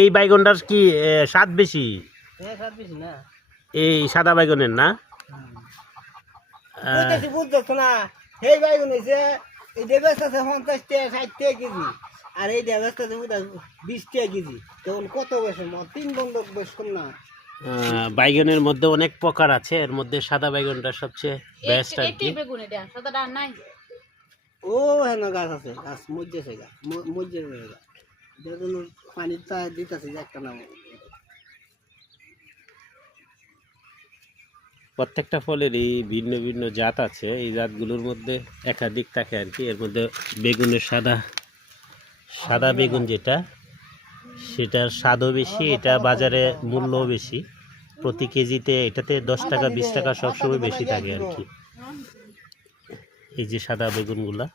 এই বাইগনটার কি স্বাদ বেশি? স্বাদ বেশি না এই সাদা বাইগনের না? বুঝতেছ না সেই বাইগন হয়েছে এই ব্যবস্থা আছে 50 টাকা 60 টাকা কেজি আর এই ব্যবস্থা আছে 20 টাকা কেজি তখন কত বেশি 3 বন্ধক বেশ কম না। বাইগনের মধ্যে অনেক প্রকার আছে, এর মধ্যে সাদা বাইগনটা সবচেয়ে বেস্ট আর কি। ও হেন গাছ আছে, গাছ মজ্জেছে, গাছ মজ্জের গাছ পানি দিতেছে যে একটা নাম। প্রত্যেকটা ফলেরই ভিন্ন ভিন্ন জাত আছে, এই জাতগুলোর মধ্যে একাধিক থাকে আর কি। এর মধ্যে বেগুনের সাদা বেগুন যেটা, সেটার স্বাদও বেশি, এটা বাজারে মূল্যও বেশি। প্রতি কেজিতে এটাতে 10 টাকা 20 টাকা সবসময় বেশি থাকে আর কি। এই যে সাদা বেগুনগুলা